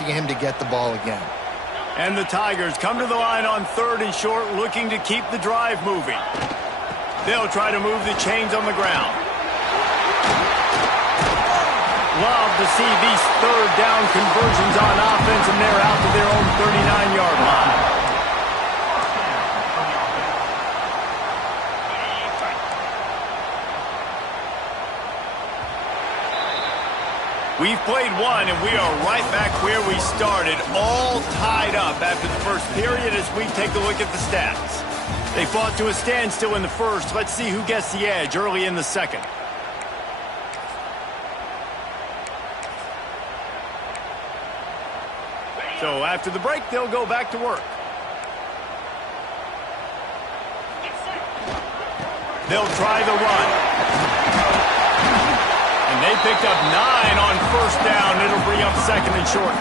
expecting him to get the ball again. And the Tigers come to the line on 3rd and short, looking to keep the drive moving. They'll try to move the chains on the ground. Love to see these 3rd down conversions on offense, and they're out to their own 39-yard line. We've played one, and we are right back where we started, all tied up after the first period as we take a look at the stats. They fought to a standstill in the first. Let's see who gets the edge early in the second. So after the break, they'll go back to work. They'll try the run. And they picked up 9 on 1st down. It'll bring up 2nd and short.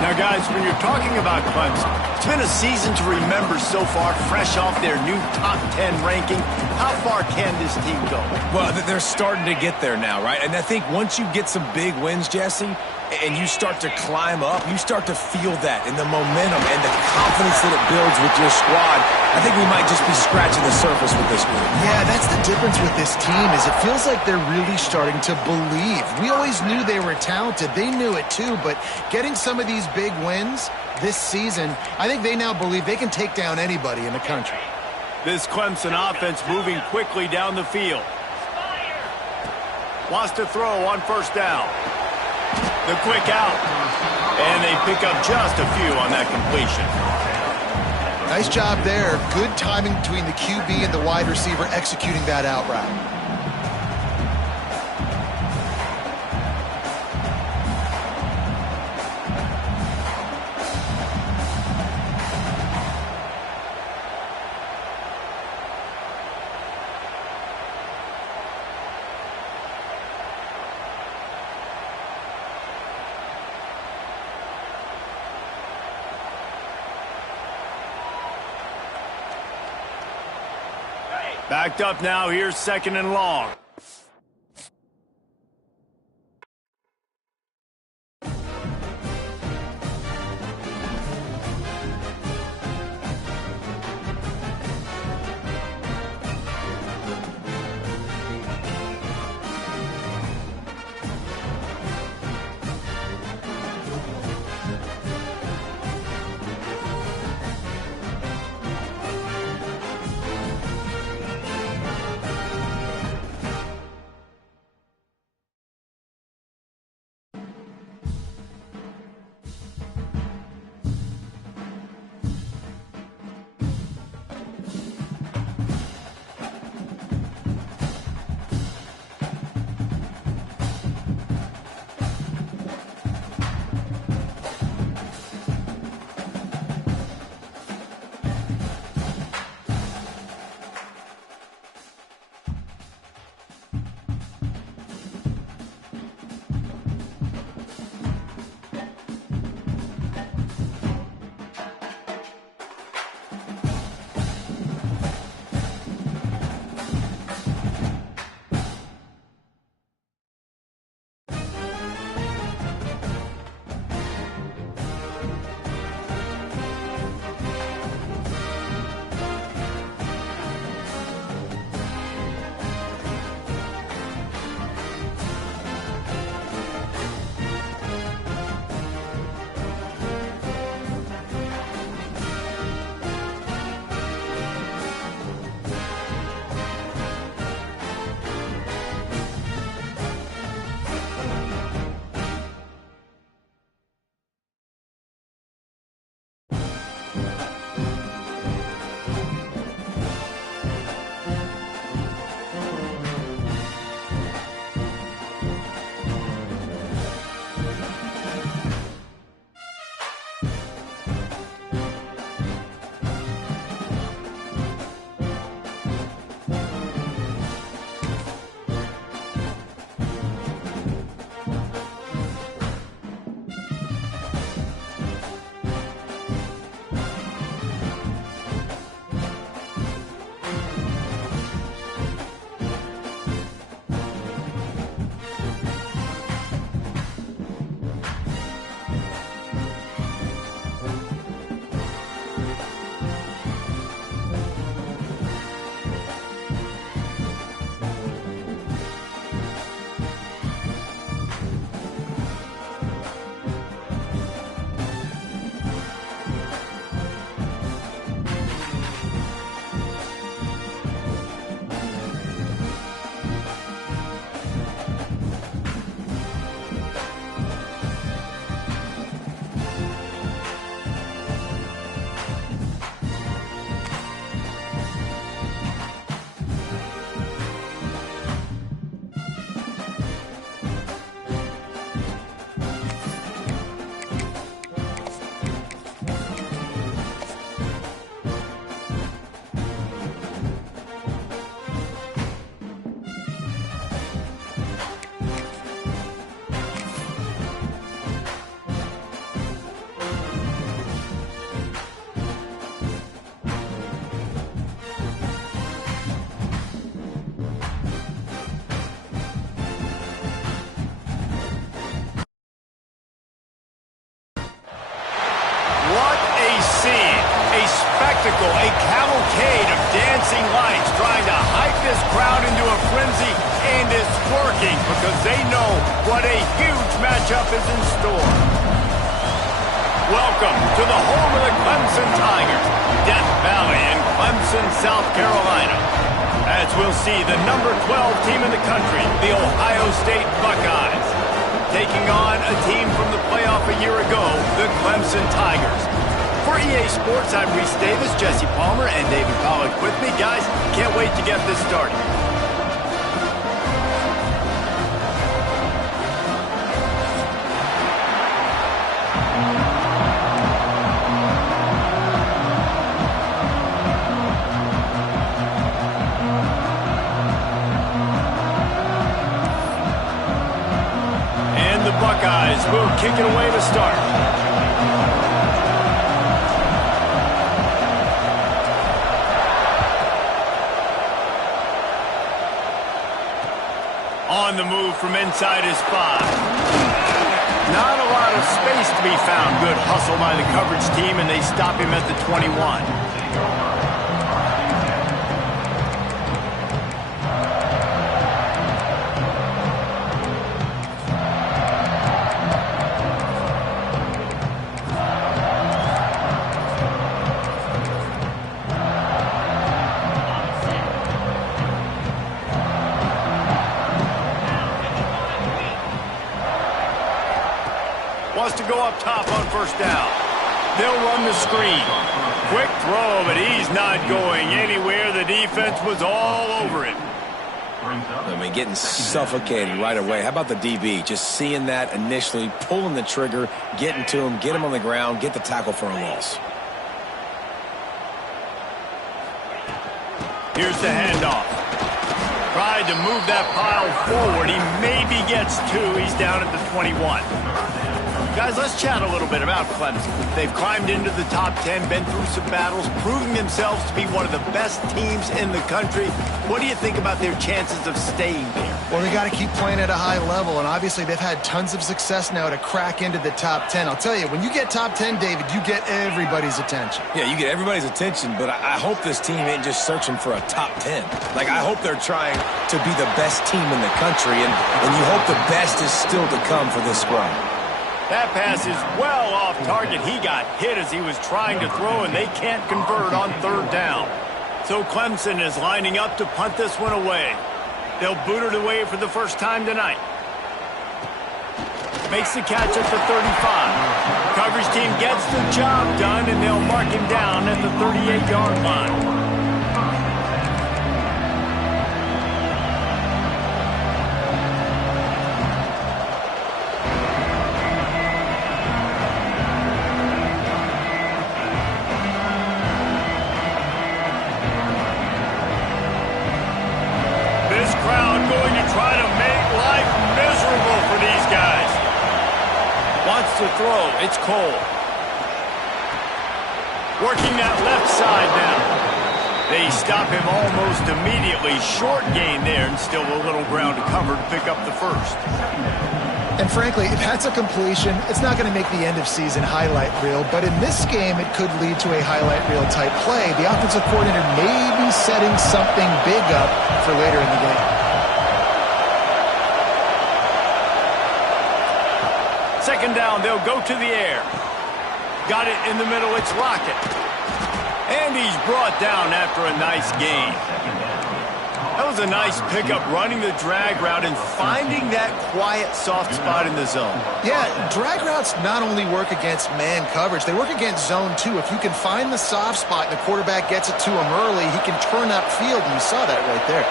Now, guys, when you're talking about Clemson, it's been a season to remember so far, fresh off their new top 10 ranking. How far can this team go? Well, they're starting to get there now, right? And I think once you get some big wins, Jesse, and you start to climb up, you start to feel that and the momentum and the confidence that it builds with your squad. I think we might just be scratching the surface with this group. Yeah, that's the difference with this team is it feels like they're really starting to believe. We always knew they were talented. They knew it too, but getting some of these big wins this season, I think they now believe they can take down anybody in the country. This Clemson offense moving quickly down the field. Wants to throw on 1st down. The quick out. And they pick up just a few on that completion. Nice job there. Good timing between the QB and the wide receiver executing that out route. Backed up now, here's 2nd and long. crowd into a frenzy, and it's working because they know what a huge matchup is in store. Welcome to the home of the Clemson Tigers, Death Valley in Clemson, South Carolina. As we'll see the number 12 team in the country, the Ohio State Buckeyes, taking on a team from the playoff a year ago, the Clemson Tigers. For EA Sports, I'm Reese Davis, Jesse Palmer, and David Pollack with me. Guys, can't wait to get this started. And the Buckeyes will kick it away to start. On the move from inside his 5. Not a lot of space to be found. Good hustle by the coverage team, and they stop him at the 21. Wants to go up top on first down. They'll run the screen. Quick throw, but he's not going anywhere. The defense was all over it. I mean, getting suffocated right away. How about the DB? Just seeing that initially, pulling the trigger, getting to him, get him on the ground, get the tackle for a loss. Here's the handoff. Tried to move that pile forward. He maybe gets 2. He's down at the 21. Guys, let's chat a little bit about Clemson. They've climbed into the top 10, been through some battles, proving themselves to be one of the best teams in the country. What do you think about their chances of staying there? Well, they got to keep playing at a high level, and obviously they've had tons of success now to crack into the top 10. I'll tell you, when you get top 10, David, you get everybody's attention. Yeah, you get everybody's attention, but I hope this team ain't just searching for a top 10. Like, I hope they're trying to be the best team in the country, and you hope the best is still to come for this squad. That pass is well off target. He got hit as he was trying to throw, and they can't convert on third down. So Clemson is lining up to punt this one away. They'll boot it away for the first time tonight. Makes the catch at the 35. Coverage team gets the job done, and they'll mark him down at the 38-yard line. To throw, it's Cole. Working that left side now. They stop him almost immediately. Short gain there, and still a little ground to cover to pick up the first. And frankly, if that's a completion, it's not going to make the end of season highlight reel, but in this game, it could lead to a highlight reel type play. The offensive coordinator may be setting something big up for later in the game. Second down, they'll go to the air. Got it in the middle, it's Lockett. And he's brought down after a nice gain. That was a nice pickup, running the drag route and finding that quiet, soft spot in the zone. Yeah, drag routes not only work against man coverage, they work against zone too. If you can find the soft spot and the quarterback gets it to him early, he can turn upfield, and you saw that right there.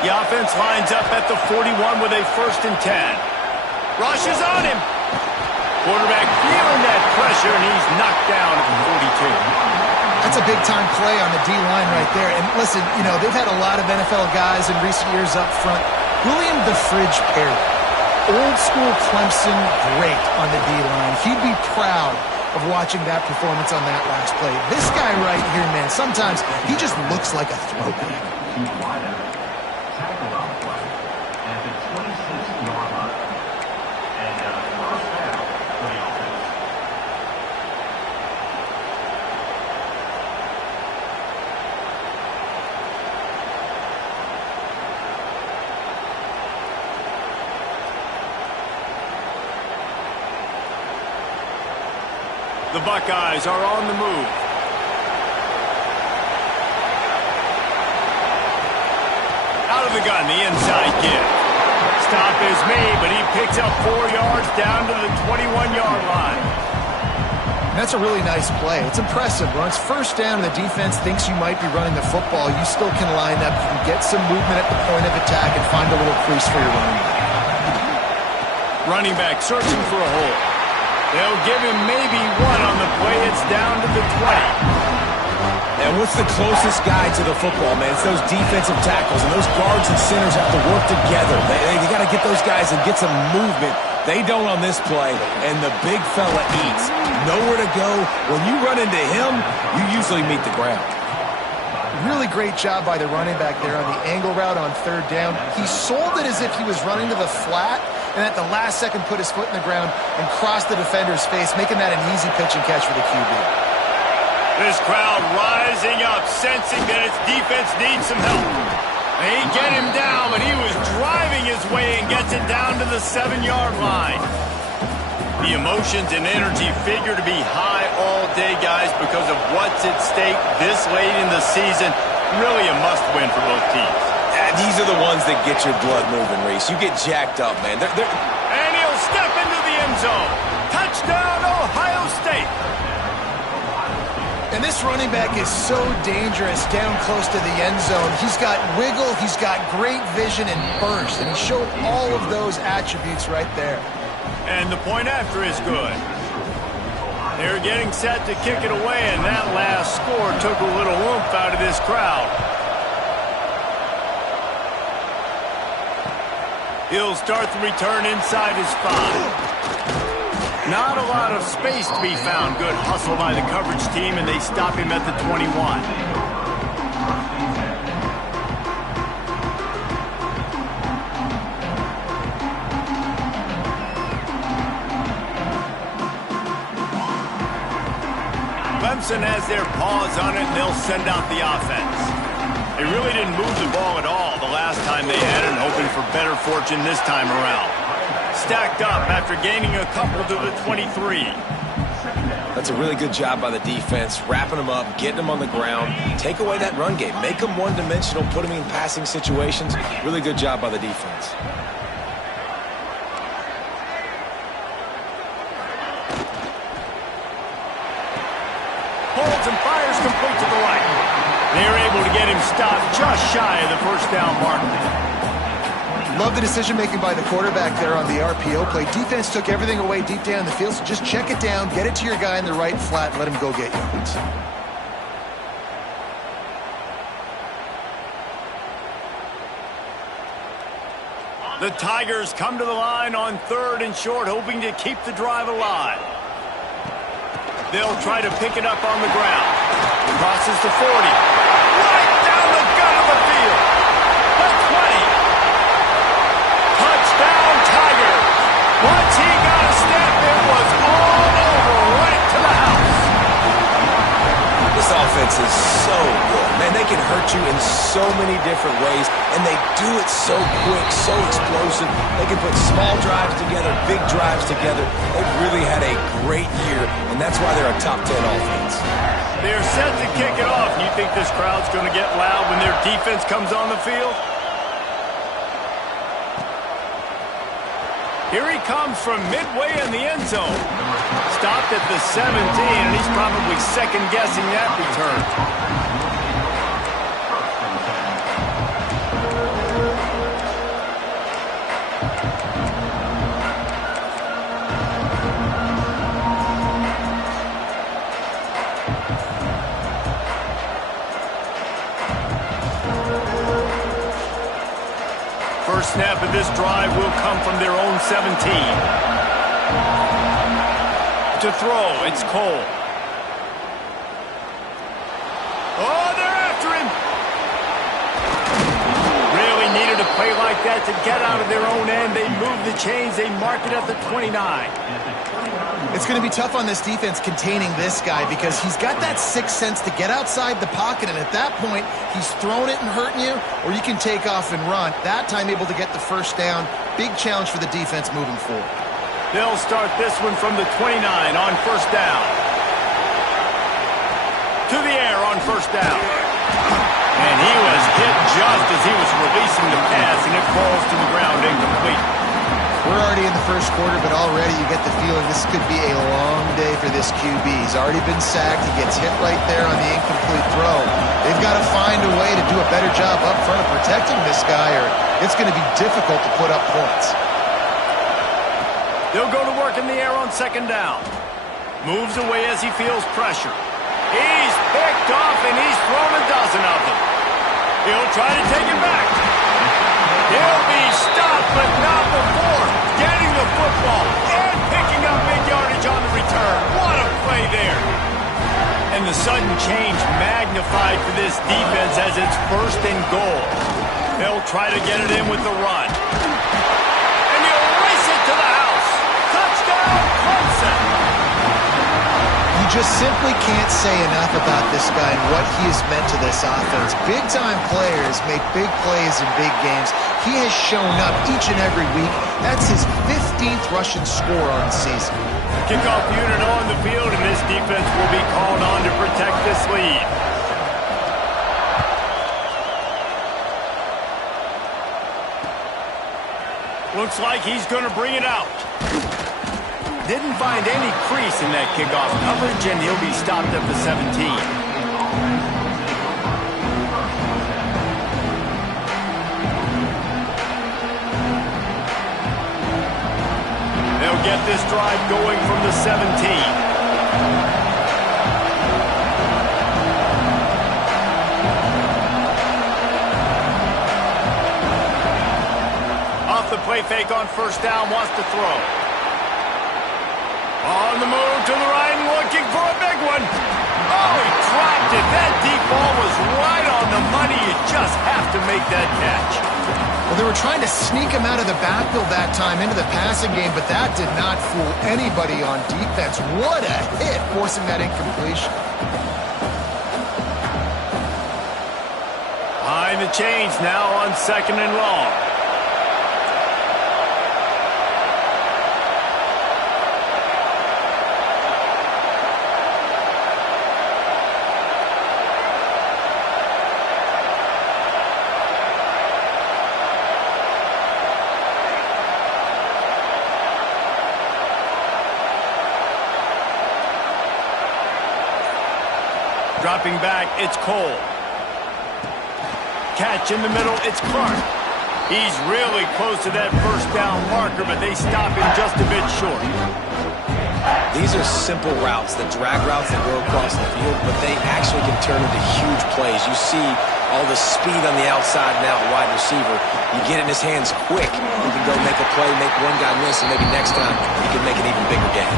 The offense lines up at the 41 with a 1st and 10. Rushes on him. Quarterback feeling that pressure, and he's knocked down at the 42. That's a big-time play on the D-line right there. And listen, you know, they've had a lot of NFL guys in recent years up front. William the Fridge Perry, old-school Clemson great on the D-line. He'd be proud of watching that performance on that last play. This guy right here, man, sometimes he just looks like a throwback. The Buckeyes are on the move. Out of the gun, the inside give. Stop is made, but he picks up 4 yards down to the 21-yard line. That's a really nice play. It's impressive. When it's first down and the defense thinks you might be running the football, you still can line up. You can get some movement at the point of attack and find a little crease for your running back. Running back searching for a hole. They'll give him maybe one on the play. It's down to the 20. And what's the closest guy to the football, man? It's those defensive tackles, and those guards and centers have to work together. They got to get those guys and get some movement. They don't on this play, and the big fella eats. Nowhere to go. When you run into him, you usually meet the ground. Really great job by the running back there on the angle route on third down. He sold it as if he was running to the flat, and at the last second put his foot in the ground and crossed the defender's face, making that an easy pitch and catch for the QB. This crowd rising up, sensing that its defense needs some help. They get him down, but he was driving his way and gets it down to the 7-yard line. The emotions and energy figure to be high all day, guys, because of what's at stake this late in the season. Really a must-win for both teams. These are the ones that get your blood moving, Reese. You get jacked up, man. And he'll step into the end zone. Touchdown, Ohio State. And this running back is so dangerous down close to the end zone. He's got wiggle, he's got great vision and burst, and he showed all of those attributes right there. And the point after is good. They're getting set to kick it away, and that last score took a little oomph out of this crowd. He'll start the return inside his 5. Not a lot of space to be found. Good hustle by the coverage team, and they stop him at the 21. Clemson has their paws on it, and they'll send out the offense. They really didn't move the ball at all the last time they had it, hoping for better fortune this time around. Stacked up after gaining a couple to the 23. That's a really good job by the defense, wrapping them up, getting them on the ground. Take away that run game. Make them one-dimensional, put them in passing situations. Really good job by the defense. Holds and fires complete to the right. They're able to get him stopped just shy of the first down marker. Love the decision-making by the quarterback there on the RPO play. Defense took everything away deep down the field, so just check it down, get it to your guy in the right flat, and let him go get yards. The Tigers come to the line on 3rd and short, hoping to keep the drive alive. They'll try to pick it up on the ground. Crosses the 40. Right down the gut of the field. The 20. Touchdown, Tigers. Once he got a step, it was all over right to the house. This offense is so good. Man, they can hurt you in so many different ways, and they do it so quick, so explosive. They can put small drives together, big drives together. They've really had a great year, and that's why they're a top 10 offense. They're set to kick it off. You think this crowd's going to get loud when their defense comes on the field? Here he comes from midway in the end zone. Stopped at the 17, and he's probably second-guessing that return. First snap of this drive will come from their own 17. To throw, it's Cole. Oh, they're after him. Really needed a play like that to get out of their own end. They move the chains. They mark it at the 29. It's going to be tough on this defense containing this guy because he's got that sixth sense to get outside the pocket, and at that point, he's throwing it and hurting you, or you can take off and run. That time able to get the first down. Big challenge for the defense moving forward. They'll start this one from the 29 on first down. to the air on first down. And he was hit just as he was releasing the pass, and it falls to the ground incomplete. We're already in the first quarter, but already you get the feeling this could be a long day for this QB. He's already been sacked. He gets hit right there on the incomplete throw. They've got to find a way to do a better job up front of protecting this guy, or it's going to be difficult to put up points. They'll go to work in the air on second down. Moves away as he feels pressure. He's picked off, and he's thrown a dozen of them. He'll try to take it back. He'll be stopped, but not before getting the football and picking up big yardage on the return. What a play there. And the sudden change magnified for this defense as it's first and goal. They'll try to get it in with the run. And he'll race it to the house. Touchdown, Clemson. You just simply can't say enough about this guy and what he has meant to this offense. Big-time players make big plays in big games. He has shown up each and every week. That's his 15th rushing score on the season. Kickoff unit on the field, and this defense will be called on to protect this lead. Looks like he's going to bring it out. Didn't find any crease in that kickoff coverage, and he'll be stopped at the 17. They'll get this drive going from the 17. Off the play fake on first down, wants to throw. On the move to the right and looking for a big one. Oh, he dropped it. That deep ball was right on the money. You just have to make that catch. Well, they were trying to sneak him out of the backfield that time into the passing game, but that did not fool anybody on defense. What a hit, forcing that incompletion. Behind the chains now on second and long. Dropping back, it's Cole. Catch in the middle, it's Clark. He's really close to that first down marker, but they stop him just a bit short. These are simple routes, the drag routes that go across the field, but they actually can turn into huge plays. You see all the speed on the outside now, wide receiver. You get it in his hands quick. You can go make a play, make one guy miss, and maybe next time you can make an even bigger gain.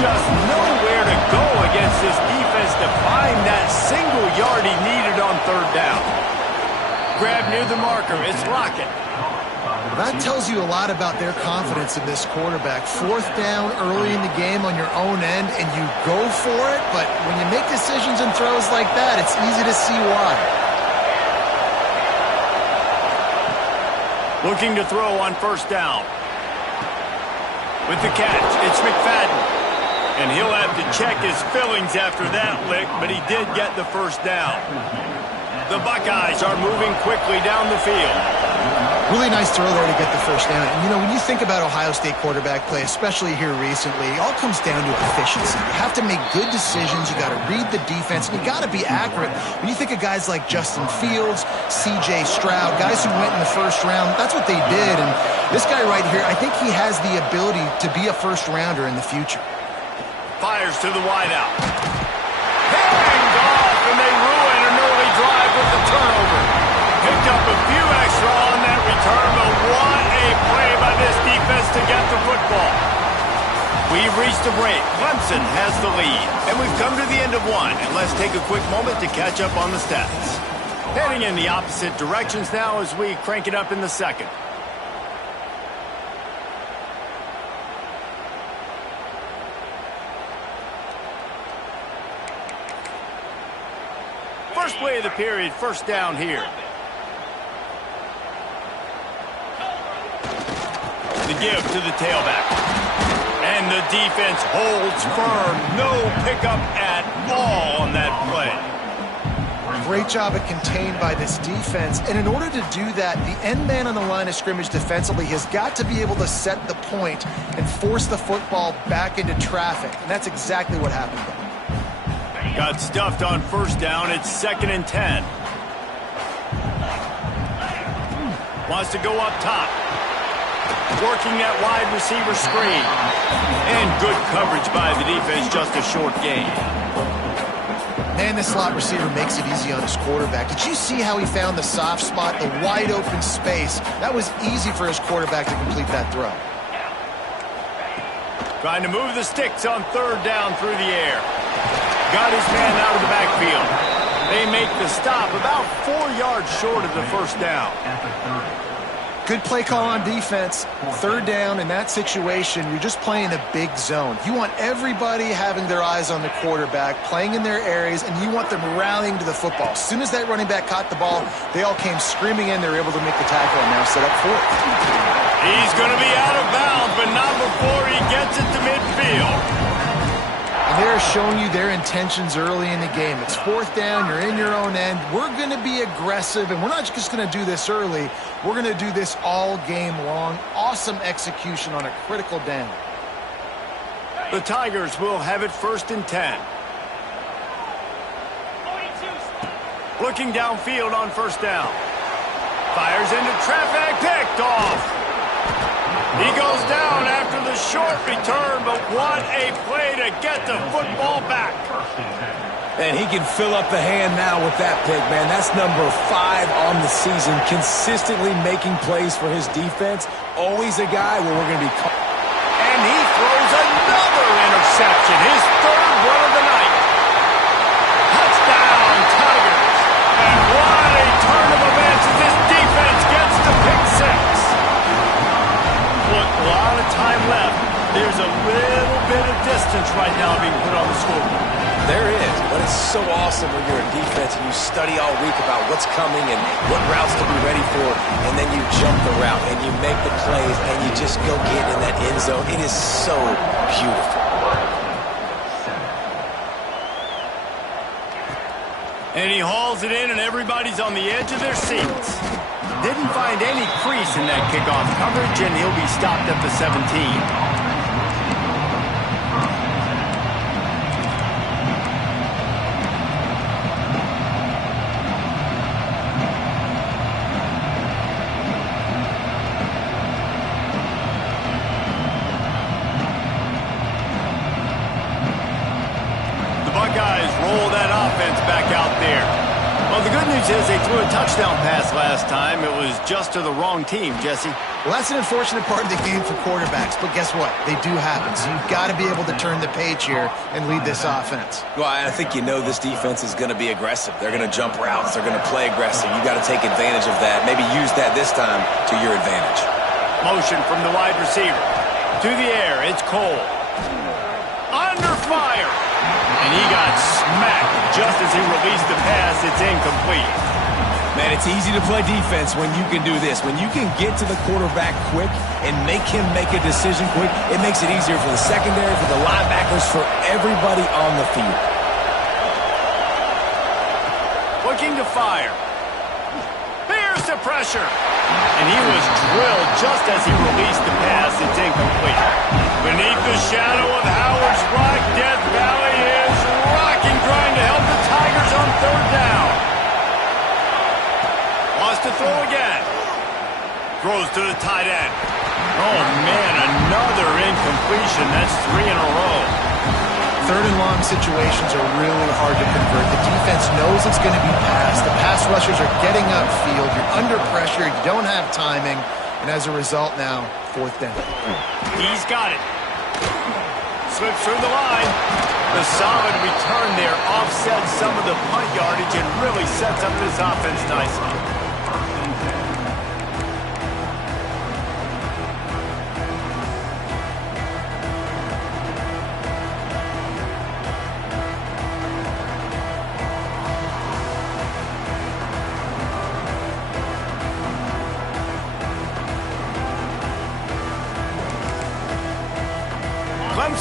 Just nowhere to go against this defense to find that single yard he needed on third down. Grab near the marker, it's Lockett. That tells you a lot about their confidence in this quarterback. Fourth down early in the game on your own end, and you go for it, but when you make decisions and throws like that, it's easy to see why. Looking to throw on first down. With the catch, it's McFadden. And he'll have to check his fillings after that lick, but he did get the first down. The Buckeyes are moving quickly down the field. Really nice throw there to get the first down. And, you know, when you think about Ohio State quarterback play, especially here recently, it all comes down to efficiency. You have to make good decisions. You got to read the defense, and you got to be accurate. When you think of guys like Justin Fields, C.J. Stroud, guys who went in the first round, that's what they did. And this guy right here, I think he has the ability to be a first-rounder in the future. Fires to the wideout. Hand off, and they ruin an early drive with the turnover. Picked up a few extra on that return, but what a play by this defense to get the football. We've reached a break. Clemson has the lead, and we've come to the end of one. And let's take a quick moment to catch up on the stats. Heading in the opposite directions now as we crank it up in the second. First play of the period, first down here. The give to the tailback. And the defense holds firm. No pickup at all on that play. Great job at contained by this defense. And in order to do that, the end man on the line of scrimmage defensively has got to be able to set the point and force the football back into traffic. And that's exactly what happened there. Got stuffed on first down. It's 2nd and 10. Wants to go up top. Working that wide receiver screen. And good coverage by the defense, just a short gain. Man, this slot receiver makes it easy on his quarterback. Did you see how he found the soft spot, the wide open space? That was easy for his quarterback to complete that throw. Trying to move the sticks on 3rd down through the air. Got his man out of the backfield. They make the stop about 4 yards short of the first down. Good play call on defense. 3rd down in that situation, you're just playing a big zone. You want everybody having their eyes on the quarterback, playing in their areas, and you want them rallying to the football. As soon as that running back caught the ball, they all came screaming in. They were able to make the tackle and now set up 4th. He's going to be out of bounds, but not before he gets it to midfield. And they're showing you their intentions early in the game. It's 4th down. You're in your own end. We're going to be aggressive, and we're not just going to do this early. We're going to do this all game long. Awesome execution on a critical down. The Tigers will have it 1st and 10. Looking downfield on 1st down. Fires into traffic, picked off. He goes down after the short return, but what a play to get the football back. And he can fill up the hand now with that pick, man. That's number 5 on the season, consistently making plays for his defense. Always a guy where we're going to be... And he throws another interception, his 3rd one of the night. Touchdown, Tigers. And what a turn of events as this defense gets the pick 6. Look, a lot of time left. There's a little bit of distance right now being put on the scoreboard. There is, but it's so awesome when you're a defense and you study all week about what's coming and what routes to be ready for, and then you jump the route and you make the plays and you just go get in that end zone. It is so beautiful. And he hauls it in, and everybody's on the edge of their seats. Didn't find any crease in that kickoff coverage, and he'll be stopped at the 17. Roll that offense back out there. Well, the good news is they threw a touchdown pass last time. It was just to the wrong team, Jesse. Well, that's an unfortunate part of the game for quarterbacks, but guess what? They do happen. So you've got to be able to turn the page here and lead this offense. Well, I think you know this defense is going to be aggressive. They're going to jump routes. They're going to play aggressive. You got to take advantage of that. Maybe use that this time to your advantage. Motion from the wide receiver. To the air, it's Cole. Under fire. And he got smacked just as he released the pass. It's incomplete. Man, it's easy to play defense when you can do this. When you can get to the quarterback quick and make him make a decision quick, it makes it easier for the secondary, for the linebackers, for everybody on the field. Looking to fire. Here's the pressure. And he was drilled just as he released the pass. It's incomplete. Beneath the shadow of Howard's Rock, Death Valley is rocking, trying to help the Tigers on 3rd down. Wants to throw again. Throws to the tight end. Oh, man, another incompletion. That's 3 in a row. 3rd and long situations are really hard to convert. The defense knows it's going to be passed. The pass rushers are getting upfield. You're under pressure. You don't have timing. And as a result now, 4th down. He's got it. Slips through the line. The solid return there offsets some of the punt yardage and really sets up this offense nicely.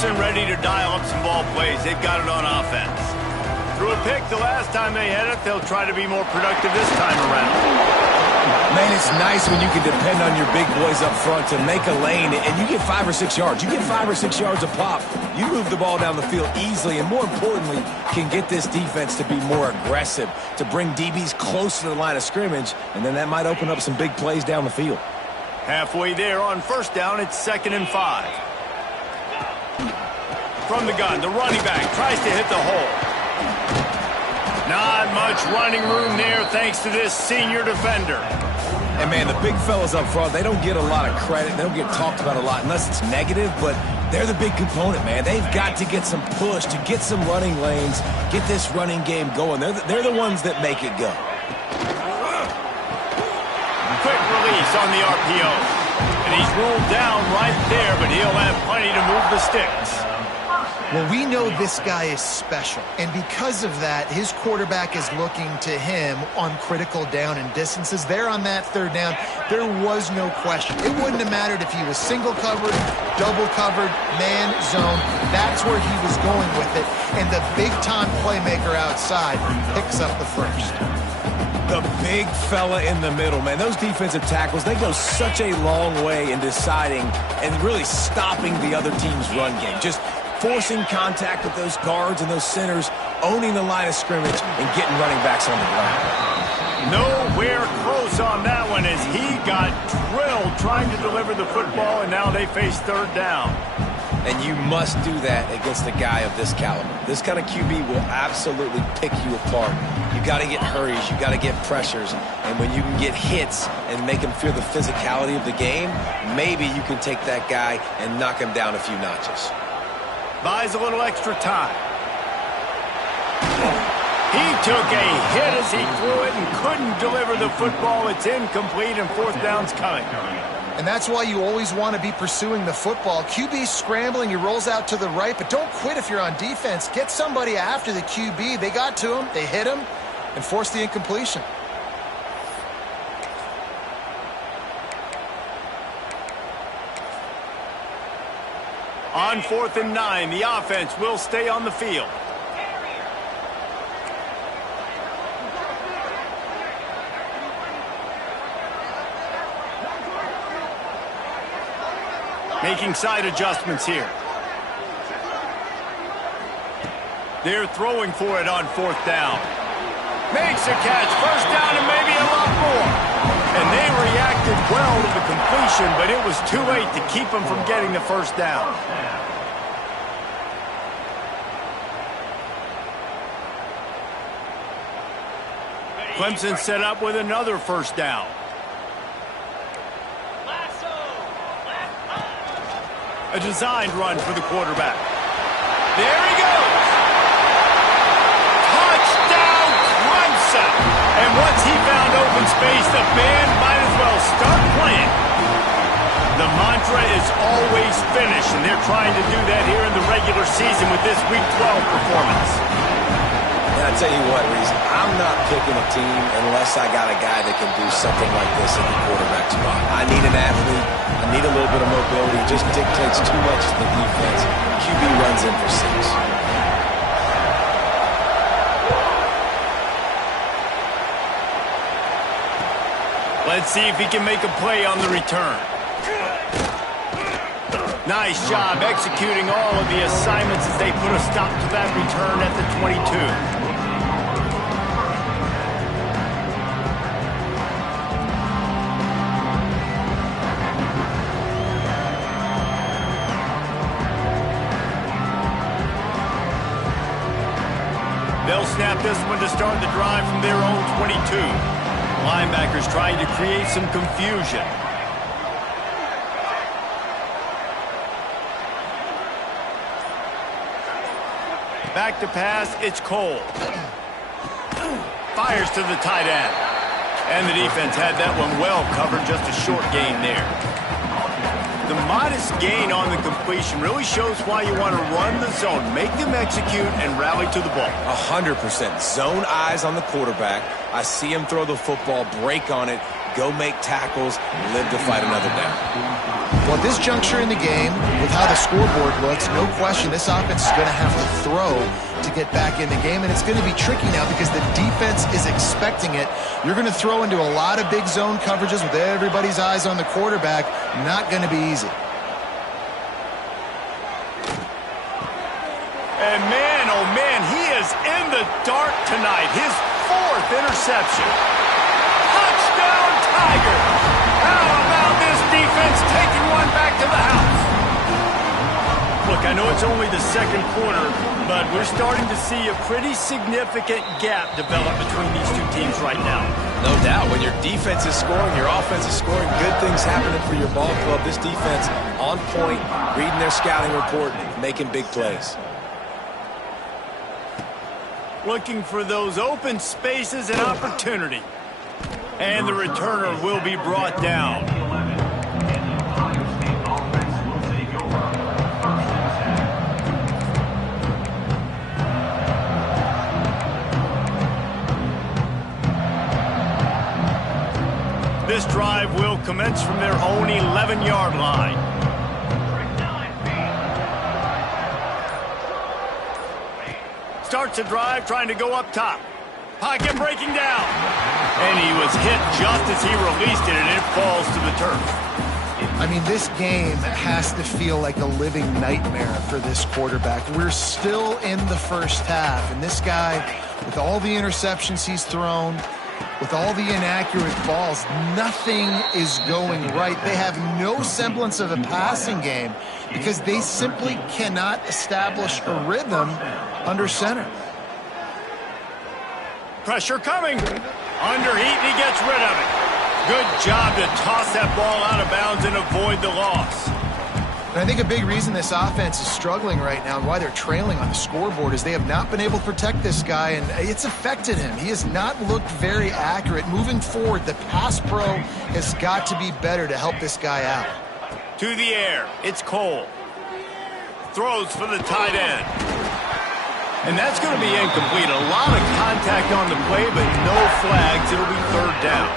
Clemson ready to dial up some ball plays. They've got it on offense. Threw a pick the last time they had it. They'll try to be more productive this time around. Man, it's nice when you can depend on your big boys up front to make a lane, and you get 5 or 6 yards. You get 5 or 6 yards a pop. You move the ball down the field easily, and more importantly, can get this defense to be more aggressive, to bring DBs close to the line of scrimmage, and then that might open up some big plays down the field. Halfway there on first down, it's 2nd and 5. From the gun, the running back tries to hit the hole. Not much running room there thanks to this senior defender. And, man, the big fellas up front, they don't get a lot of credit. They don't get talked about a lot unless it's negative, but they're the big component, man. They've got to get some push, to get some running lanes, get this running game going. They're the ones that make it go. Quick release on the RPO. And he's ruled down right there, but he'll have plenty to move the sticks. Well, we know this guy is special, and because of that, his quarterback is looking to him on critical down and distances. There on that 3rd down, there was no question. It wouldn't have mattered if he was single covered, double covered, man, zone. That's where he was going with it, and the big-time playmaker outside picks up the first. The big fella in the middle, man. Those defensive tackles, they go such a long way in deciding and really stopping the other team's run game. Just forcing contact with those guards and those centers, owning the line of scrimmage, and getting running backs on the ground. Nowhere close on that one as he got drilled trying to deliver the football, and now they face 3rd down. And you must do that against a guy of this caliber. This kind of QB will absolutely pick you apart. You got to get hurries, you got to get pressures, and when you can get hits and make him feel the physicality of the game, maybe you can take that guy and knock him down a few notches. Buys a little extra time. He took a hit as he threw it and couldn't deliver the football. It's incomplete, and 4th down's coming. And that's why you always want to be pursuing the football. QB's scrambling, he rolls out to the right, but don't quit if you're on defense. Get somebody after the QB. They got to him, they hit him, and forced the incompletion. On 4th and 9, the offense will stay on the field. Making side adjustments here. They're throwing for it on 4th down. Makes a catch, 1st down and maybe a lot more. And they reacted well to the completion, but it was too late to keep them from getting the 1st down. Clemson set up with another 1st down. A designed run for the quarterback. There he goes. Touchdown, Clemson. And once he found open space, the band might as well start playing. The mantra is always finish, and they're trying to do that here in the regular season with this Week 12 performance. And I tell you what, Reese, I'm not picking a team unless I got a guy that can do something like this at the quarterback spot. I need an athlete. I need a little bit of mobility. It just dictates too much to the defense. QB runs in for 6. Let's see if he can make a play on the return. Nice job executing all of the assignments as they put a stop to that return at the 22. They'll snap this one to start the drive from their own 22. Linebackers trying to create some confusion. Back to pass, it's Cole. Fires to the tight end. And the defense had that one well covered, just a short gain there. The modest gain on the completion really shows why you want to run the zone, make them execute, and rally to the ball. 100%. Zone eyes on the quarterback. I see him throw the football, break on it, go make tackles, live to fight another down. Well, at this juncture in the game, with how the scoreboard looks, no question this offense is going to have to throw to get back in the game, and it's going to be tricky now because the defense is expecting it. You're going to throw into a lot of big zone coverages with everybody's eyes on the quarterback. Not going to be easy. And man, oh man, he is in the dark tonight. His 4th interception. Touchdown, Tigers! How about this defense taking one back to the house? Look, I know it's only the second quarter, but we're starting to see a pretty significant gap develop between these two teams right now. No doubt. When your defense is scoring, your offense is scoring, good things happening for your ball club. This defense on point, reading their scouting report, making big plays. Looking for those open spaces and opportunity. And the returner will be brought down. This drive will commence from their own 11-yard line. Starts a drive trying to go up top. Pocket breaking down. And he was hit just as he released it, and it falls to the turf. I mean, this game has to feel like a living nightmare for this quarterback. We're still in the first half, and this guy, with all the interceptions he's thrown, with all the inaccurate balls, nothing is going right. They have no semblance of a passing game because they simply cannot establish a rhythm under center. Pressure coming. Underheat, and he gets rid of it. Good job to toss that ball out of bounds and avoid the loss. And I think a big reason this offense is struggling right now and why they're trailing on the scoreboard is they have not been able to protect this guy, and it's affected him. He has not looked very accurate. Moving forward, the pass pro has got to be better to help this guy out. To the air. It's Cole. Throws for the tight end. And that's going to be incomplete. A lot of contact on the play, but no flags. It'll be 3rd down.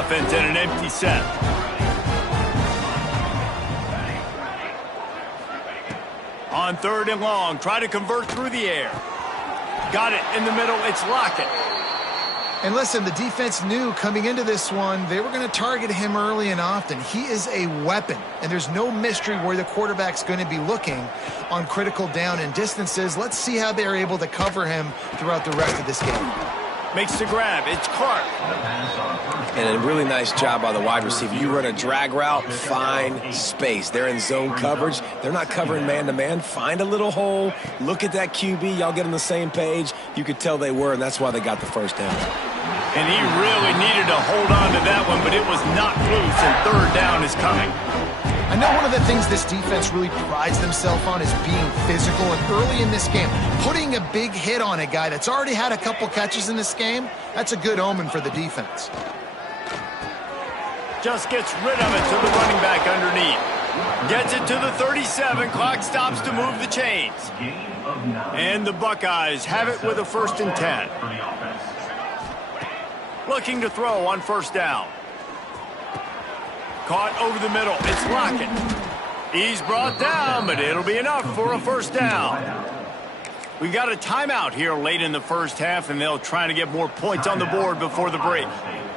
Offense in an empty set. On 3rd and long, try to convert through the air. Got it in the middle. It's Lockett. And listen, the defense knew coming into this one, they were going to target him early and often. He is a weapon, and there's no mystery where the quarterback's going to be looking on critical down and distances. Let's see how they're able to cover him throughout the rest of this game. Makes the grab. It's Clark. And a really nice job by the wide receiver. You run a drag route, find space. They're in zone coverage. They're not covering man-to-man. Find a little hole. Look at that QB. Y'all get on the same page. You could tell they were, and that's why they got the first down. And he really needed to hold on to that one, but it was knocked loose, and 3rd down is coming. I know one of the things this defense really prides themselves on is being physical, and early in this game, putting a big hit on a guy that's already had a couple catches in this game, that's a good omen for the defense. Just gets rid of it to the running back underneath. Gets it to the 37. Clock stops to move the chains. And the Buckeyes have it with a 1st and 10. Looking to throw on 1st down. Caught over the middle. It's Lockett. He's brought down, but it'll be enough for a 1st down. We've got a timeout here late in the first half, and they'll try to get more points on the board before the break.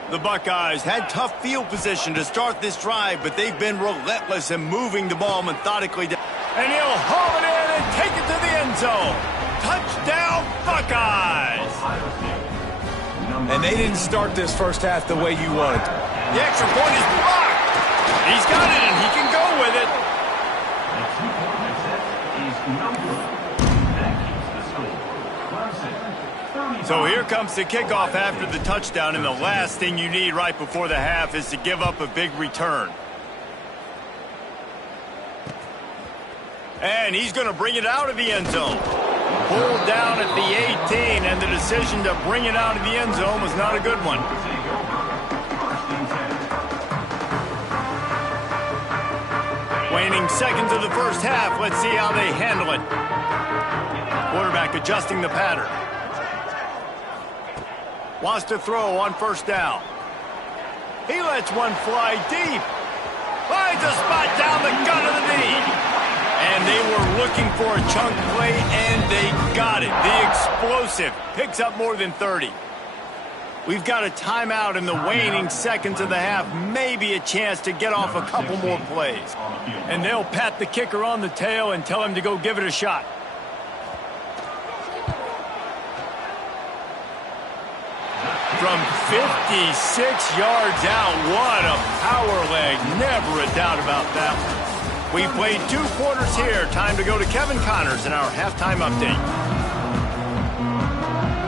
The Buckeyes had tough field position to start this drive, but they've been relentless in moving the ball methodically. And he'll haul it in and take it to the end zone. Touchdown, Buckeyes! And they didn't start this first half the way you wanted. The extra point is blocked. He's got it, and he can go with it. So here comes the kickoff after the touchdown, and the last thing you need right before the half is to give up a big return. And he's going to bring it out of the end zone. Pulled down at the 18, and the decision to bring it out of the end zone was not a good one. Waning seconds of the first half. Let's see how they handle it. Quarterback adjusting the pattern. Wants to throw on 1st down. He lets one fly deep. Finds a spot down the gut of the knee. And they were looking for a chunk play, and they got it. The explosive picks up more than 30. We've got a timeout in the waning seconds of the half. Maybe a chance to get off a couple more plays. And they'll pat the kicker on the tail and tell him to go give it a shot. From 56 yards out, what a power leg. Never a doubt about that one. We've played 2 quarters here. Time to go to Kevin Connors in our halftime update.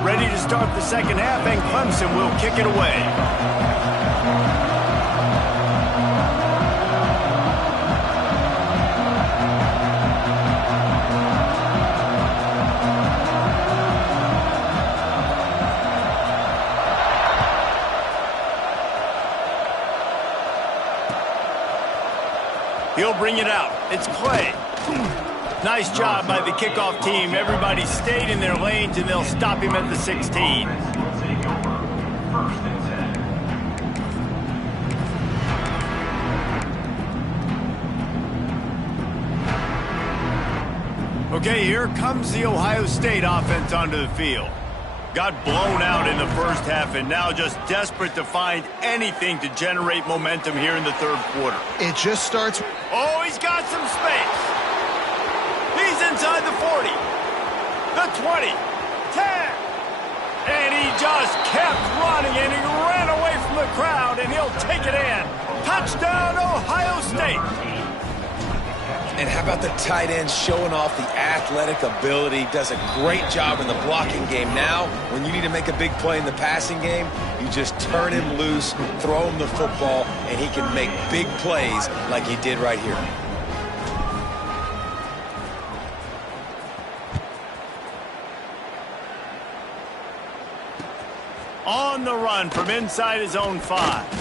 Ready to start the second half, and Clemson will kick it away. He'll bring it out. It's Clay. Nice job by the kickoff team. Everybody stayed in their lanes, and they'll stop him at the 16. Okay, here comes the Ohio State offense onto the field. Got blown out in the first half, and now just desperate to find anything to generate momentum here in the third quarter. It just starts. Oh, he's got some space. He's inside the 40, the 20, 10. And he just kept running, and he ran away from the crowd, and he'll take it in. Touchdown, Ohio State. And how about the tight end showing off the athletic ability? Does a great job in the blocking game. Now, when you need to make a big play in the passing game, you just turn him loose, throw him the football, and he can make big plays like he did right here. On the run from inside his own 5.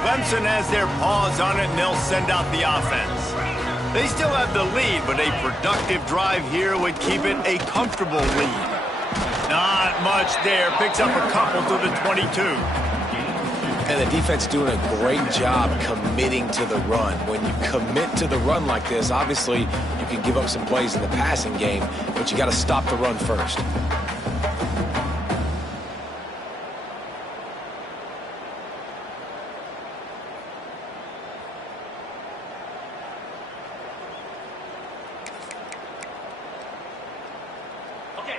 Clemson has their paws on it, and they'll send out the offense. They still have the lead, but a productive drive here would keep it a comfortable lead. Not much there. Picks up a couple to the 22. And the defense doing a great job committing to the run. When you commit to the run like this, obviously you can give up some plays in the passing game, but you got to stop the run first.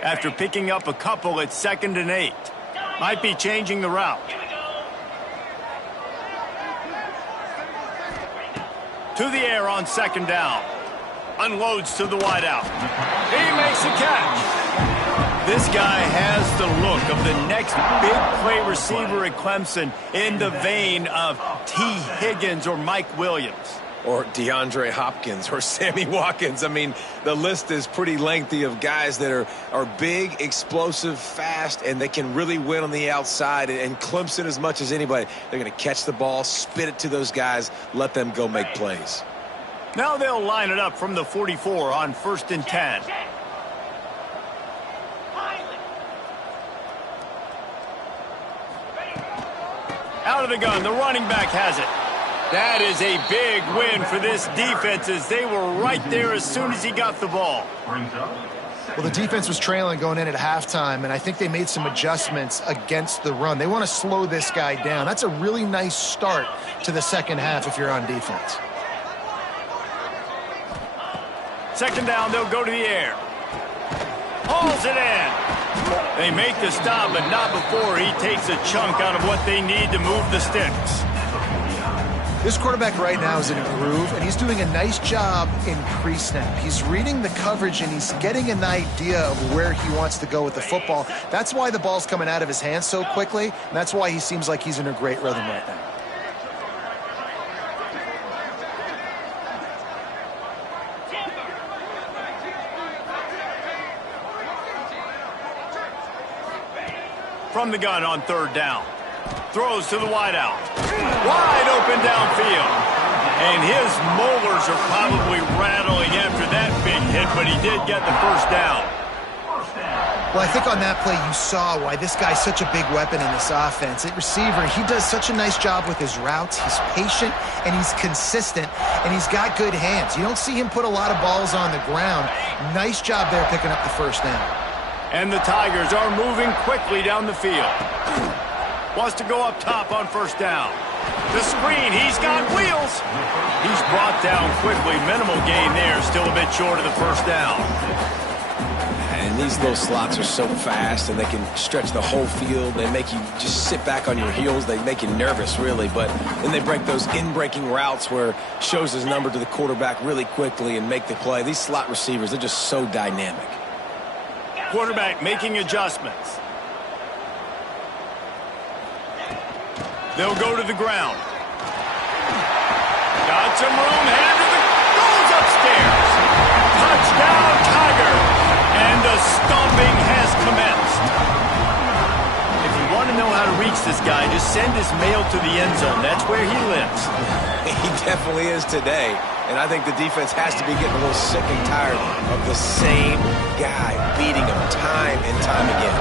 After picking up a couple, it's 2nd and 8. Might be changing the route. To the air on 2nd down. Unloads to the wideout. He makes a catch. This guy has the look of the next big play receiver at Clemson, in the vein of T. Higgins or Mike Williams. Or DeAndre Hopkins or Sammy Watkins. I mean, the list is pretty lengthy of guys that are big, explosive, fast, and they can really win on the outside. And Clemson, as much as anybody, they're going to catch the ball, spit it to those guys, let them go make plays. Now they'll line it up from the 44 on 1st and 10. Out of the gun, the running back has it. That is a big win for this defense, as they were right there as soon as he got the ball. Well, the defense was trailing going in at halftime, and I think they made some adjustments against the run. They want to slow this guy down. That's a really nice start to the second half if you're on defense. 2nd down, they'll go to the air. Hauls it in. They make the stop, but not before he takes a chunk out of what they need to move the sticks. This quarterback right now is in a groove, and he's doing a nice job in pre-snap. He's reading the coverage, and he's getting an idea of where he wants to go with the football. That's why the ball's coming out of his hands so quickly, and that's why he seems like he's in a great rhythm right now. From the gun on 3rd down. Throws to the wideout. Wide open downfield. And his molars are probably rattling after that big hit, but he did get the first down. Well, I think on that play you saw why this guy's such a big weapon in this offense. At receiver, he does such a nice job with his routes. He's patient, and he's consistent, and he's got good hands. You don't see him put a lot of balls on the ground. Nice job there picking up the first down. And the Tigers are moving quickly down the field. Wants to go up top on first down. The screen, he's got wheels. He's brought down quickly. Minimal gain there, still a bit short of the first down. And these little slots are so fast, and they can stretch the whole field. They make you just sit back on your heels. They make you nervous, really. But then they break those in-breaking routes where shows his number to the quarterback really quickly and make the play. These slot receivers, they're just so dynamic. Quarterback making adjustments. They'll go to the ground. Got some room, goes upstairs. Touchdown, Tiger. And the stomping has commenced. If you want to know how to reach this guy, just send his mail to the end zone. That's where he lives. He definitely is today. And I think the defense has to be getting a little sick and tired of the same guy beating him time and time again.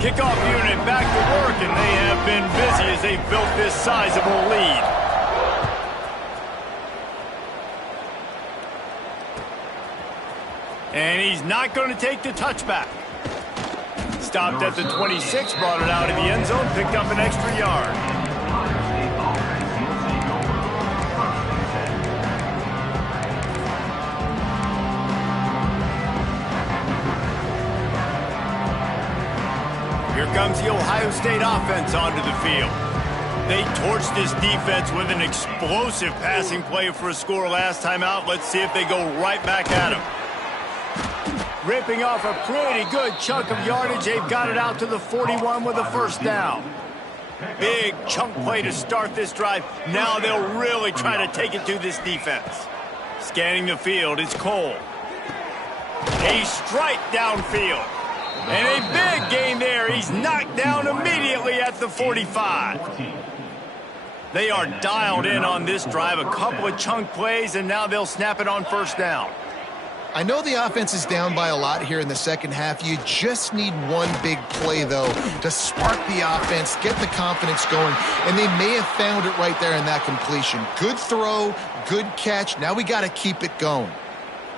Kickoff unit back to work, and they have been busy as they built this sizable lead. And he's not going to take the touchback. Stopped at the 26, brought it out of the end zone, picked up an extra yard. Here comes the Ohio State offense onto the field. They torched this defense with an explosive passing play for a score last time out. Let's see if they go right back at him. Ripping off a pretty good chunk of yardage. They've got it out to the 41 with a first down. Big chunk play to start this drive. Now they'll really try to take it to this defense. Scanning the field, it's Cole. A strike downfield. And a big gain there. He's knocked down immediately at the 45. They are dialed in on this drive. A couple of chunk plays, and now they'll snap it on first down. I know the offense is down by a lot here in the second half. You just need one big play, though, to spark the offense, get the confidence going, and they may have found it right there in that completion. Good throw, good catch. Now we got to keep it going.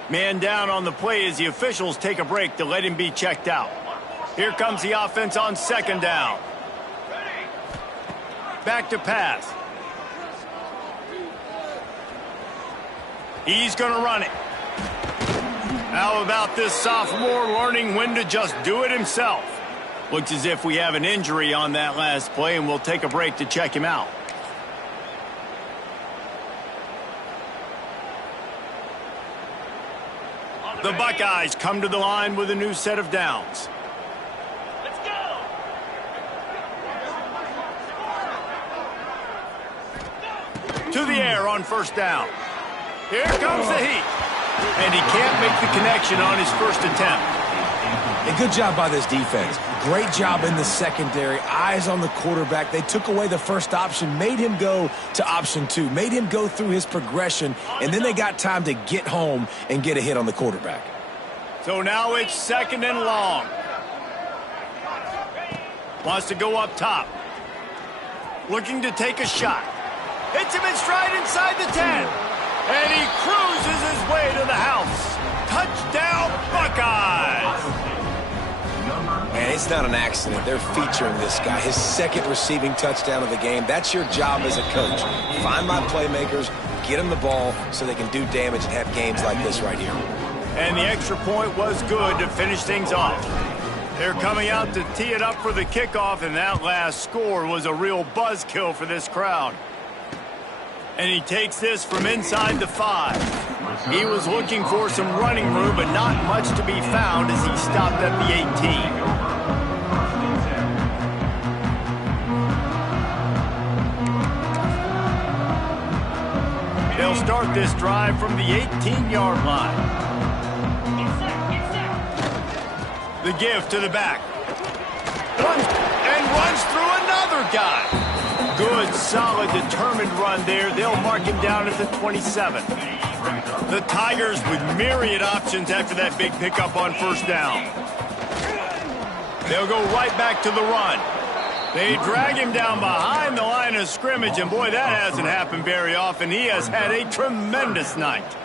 Man down on the play as the officials take a break to let him be checked out. Here comes the offense on second down. Back to pass. He's going to run it. How about this sophomore learning when to just do it himself? Looks as if we have an injury on that last play, and we'll take a break to check him out. The Buckeyes come to the line with a new set of downs. Let's go! To the air on first down. Here comes the heat. And he can't make the connection on his first attempt. A good job by this defense. Great job in the secondary. Eyes on the quarterback. They took away the first option, made him go to option 2, made him go through his progression, and then they got time to get home and get a hit on the quarterback. So now it's second and long. Wants to go up top. Looking to take a shot. Hits him in stride inside the 10. And he cruises his way to the house. Touchdown, Buckeyes! Man, it's not an accident. They're featuring this guy. His second receiving touchdown of the game. That's your job as a coach. Find my playmakers, get them the ball so they can do damage and have games like this right here. And the extra point was good to finish things off. They're coming out to tee it up for the kickoff, and that last score was a real buzzkill for this crowd. And he takes this from inside the 5. He was looking for some running room, but not much to be found as he stopped at the 18. They'll start this drive from the 18-yard line. The give to the back. And runs through another guy. Good, solid, determined run there. They'll mark him down at the 27. The Tigers with myriad options after that big pickup on first down. They'll go right back to the run. They drag him down behind the line of scrimmage, and boy, that hasn't happened very often. He has had a tremendous night.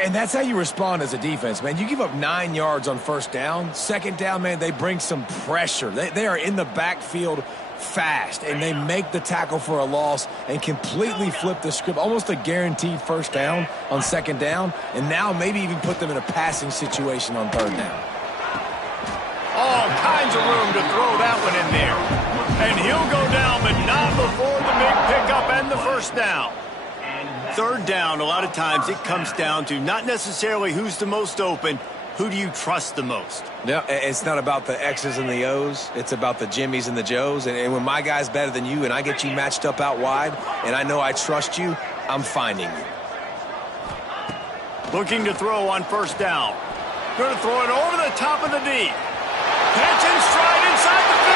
And that's how you respond as a defense, man. You give up 9 yards on first down. Second down, man, they bring some pressure. They are in the backfield fast, and they make the tackle for a loss and completely flip the script. Almost a guaranteed first down on second down, and now maybe even put them in a passing situation on third down. All kinds of room to throw that one in there. And he'll go down, but not before the big pickup and the first down. Third down, a lot of times it comes down to not necessarily who's the most open, who do you trust the most? No, it's not about the X's and the O's. It's about the Jimmys and the Joes. And when my guy's better than you and I get you matched up out wide and I know I trust you, I'm finding you. Looking to throw on first down. Going to throw it over the top of the D. Catch and stride inside the 15.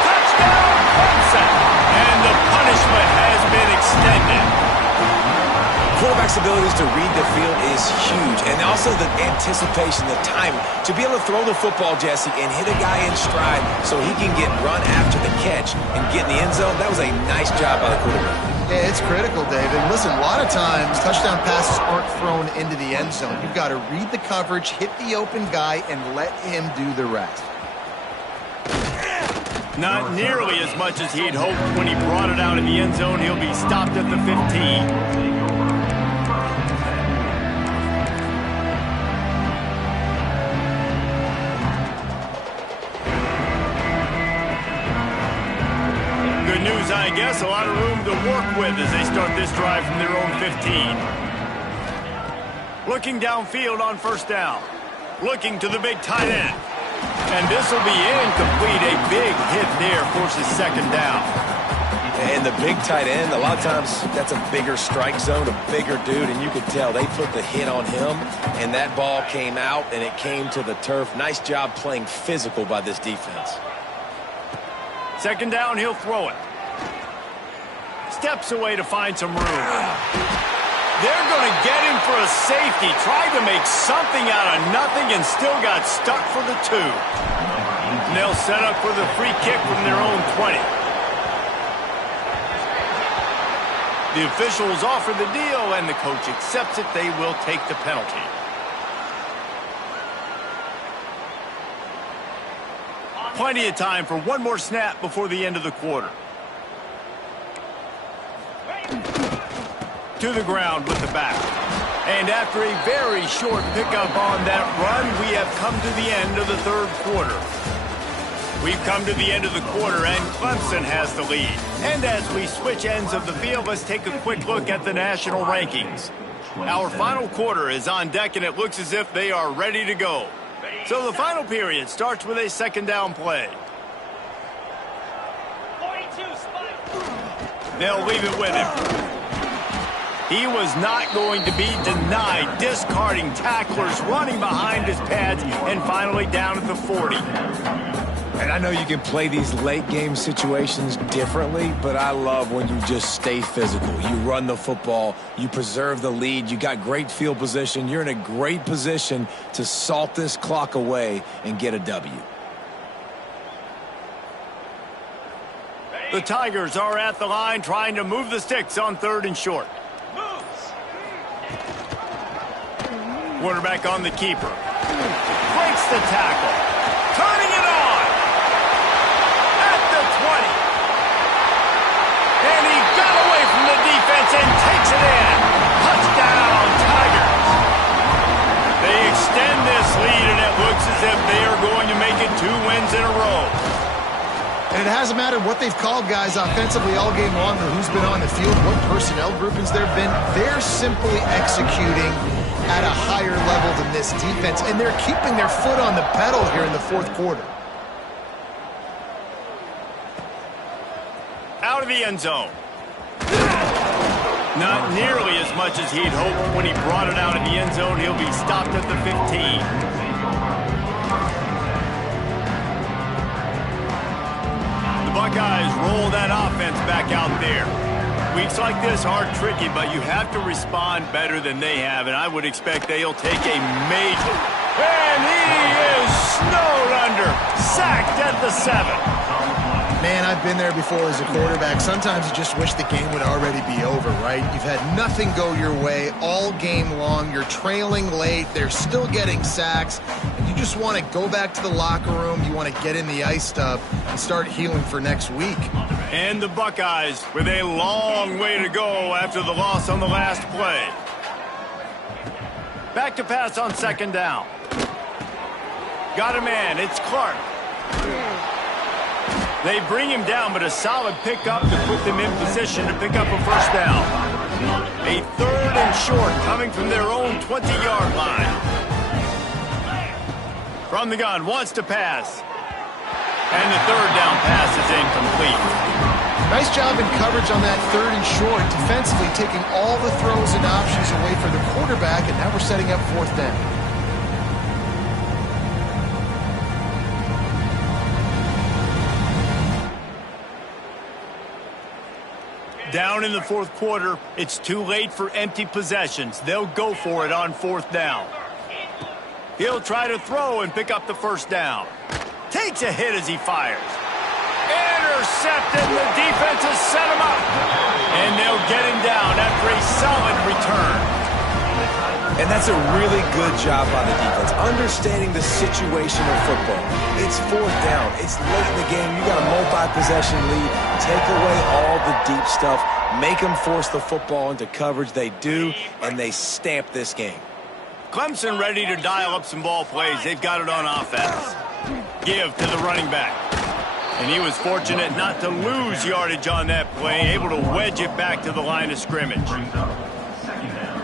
Touchdown, Clemson. And the punishment has been extended. Quarterback's abilities to read the field is huge, and also the anticipation, the timing. To be able to throw the football, Jesse, and hit a guy in stride so he can get run after the catch and get in the end zone, that was a nice job by the quarterback. Yeah, it's critical, David. Listen, a lot of times touchdown passes aren't thrown into the end zone. You've got to read the coverage, hit the open guy, and let him do the rest. Not nearly as much as he'd hoped when he brought it out in the end zone. He'll be stopped at the 15. News, I guess, a lot of room to work with as they start this drive from their own 15. Looking downfield on first down. Looking to the big tight end. And this will be incomplete. A big hit there forces second down. And the big tight end, a lot of times that's a bigger strike zone, a bigger dude, and you could tell they put the hit on him, and that ball came out, and it came to the turf. Nice job playing physical by this defense. Second down, he'll throw it. Steps away to find some room. They're going to get him for a safety. Tried to make something out of nothing and still got stuck for the 2. And they'll set up for the free kick from their own 20. The officials offer the deal, and the coach accepts it. They will take the penalty. Plenty of time for one more snap before the end of the quarter. To the ground with the back. And after a very short pickup on that run, we have come to the end of the third quarter. We've come to the end of the quarter, and Clemson has the lead. And as we switch ends of the field, let's take a quick look at the national rankings. Our final quarter is on deck, and it looks as if they are ready to go. So the final period starts with a second down play. They'll leave it with him. He was not going to be denied, discarding tacklers, running behind his pads, and finally down at the 40. And I know you can play these late game situations differently, but I love when you just stay physical. You run the football, you preserve the lead, you got great field position, you're in a great position to salt this clock away and get a W. The Tigers are at the line trying to move the sticks on third and short. Quarterback on the keeper. Breaks the tackle. Turning it on. At the 20. And he got away from the defense and takes it in. Touchdown, Tigers. They extend this lead, and it looks as if they are going to make it 2 wins in a row. And it hasn't mattered what they've called guys offensively all game long or who's been on the field, what personnel groupings there have been. They're simply executing at a higher level than this defense, and they're keeping their foot on the pedal here in the fourth quarter. Out of the end zone. Not nearly as much as he'd hoped when he brought it out in the end zone. He'll be stopped at the 15. Mistakes like this are tricky, but you have to respond better than they have, and I would expect they'll take a major. And he is snowed under, sacked at the 7. Man, I've been there before as a quarterback. Sometimes you just wish the game would already be over, right? You've had nothing go your way all game long. You're trailing late. They're still getting sacks. And you just want to go back to the locker room. You want to get in the ice tub and start healing for next week. And the Buckeyes with a long way to go after the loss on the last play. Back to pass on 2nd down. Got a man. It's Clark. They bring him down, but a solid pickup to put them in position to pick up a 1st down. A 3rd and short coming from their own 20-yard line. From the gun, wants to pass. And the 3rd down pass is incomplete. Nice job in coverage on that 3rd and short, defensively taking all the throws and options away for the quarterback, and now we're setting up 4th down. Down in the 4th quarter, it's too late for empty possessions. They'll go for it on 4th down. He'll try to throw and pick up the 1st down. Takes a hit as he fires. Intercepted, and the defense has set him up. And they'll get him down after a solid return. And that's a really good job by the defense, understanding the situation of football. It's 4th down. It's late in the game. You got a multi-possession lead. Take away all the deep stuff. Make them force the football into coverage. They do, and they stamp this game. Clemson ready to dial up some ball plays. They've got it on offense. Give to the running back. And he was fortunate not to lose yardage on that play, able to wedge it back to the line of scrimmage.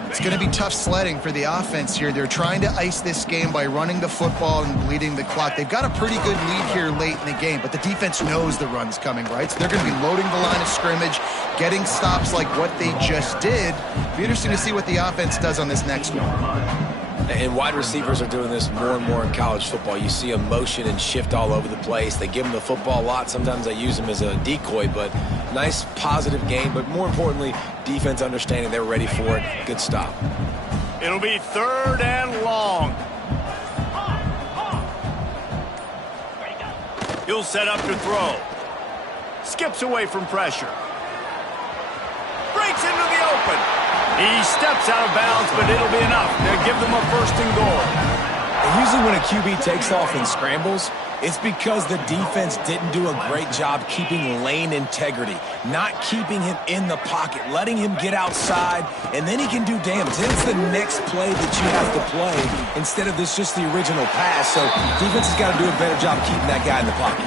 It's going to be tough sledding for the offense here. They're trying to ice this game by running the football and bleeding the clock. They've got a pretty good lead here late in the game, but the defense knows the run's coming, right? So they're going to be loading the line of scrimmage, getting stops like what they just did. It'll be interesting to see what the offense does on this next one. And wide receivers are doing this more and more in college football. You see a motion and shift all over the place. They give them the football a lot. Sometimes they use them as a decoy, but nice, positive game. But more importantly, defense understanding they're ready for it. Good stop. It'll be 3rd and long. He'll set up to throw. Skips away from pressure. Breaks into the open. He steps out of bounds, but it'll be enough to give them a 1st and goal. And usually when a QB takes off and scrambles, it's because the defense didn't do a great job keeping lane integrity, not keeping him in the pocket, letting him get outside, and then he can do damage. Then it's the next play that you have to play instead of just the original pass. So defense has got to do a better job keeping that guy in the pocket.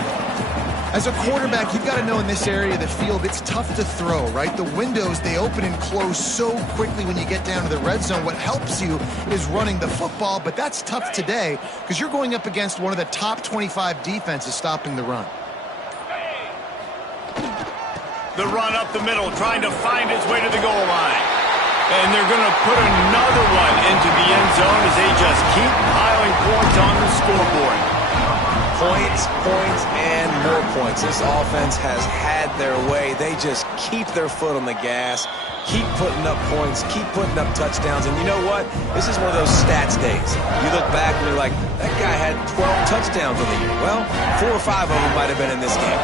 As a quarterback, you've got to know in this area of the field, it's tough to throw, right? The windows, they open and close so quickly when you get down to the red zone. What helps you is running the football, but that's tough today because you're going up against one of the top 25 defenses stopping the run. The run up the middle, trying to find his way to the goal line. And they're going to put another one into the end zone as they just keep piling points on the scoreboard. Points, points, and more points. This offense has had their way. They just keep their foot on the gas, keep putting up points, keep putting up touchdowns. And you know what? This is one of those stats days. You look back and you're like, that guy had 12 touchdowns on the year. Well, 4 or 5 of them might have been in this game.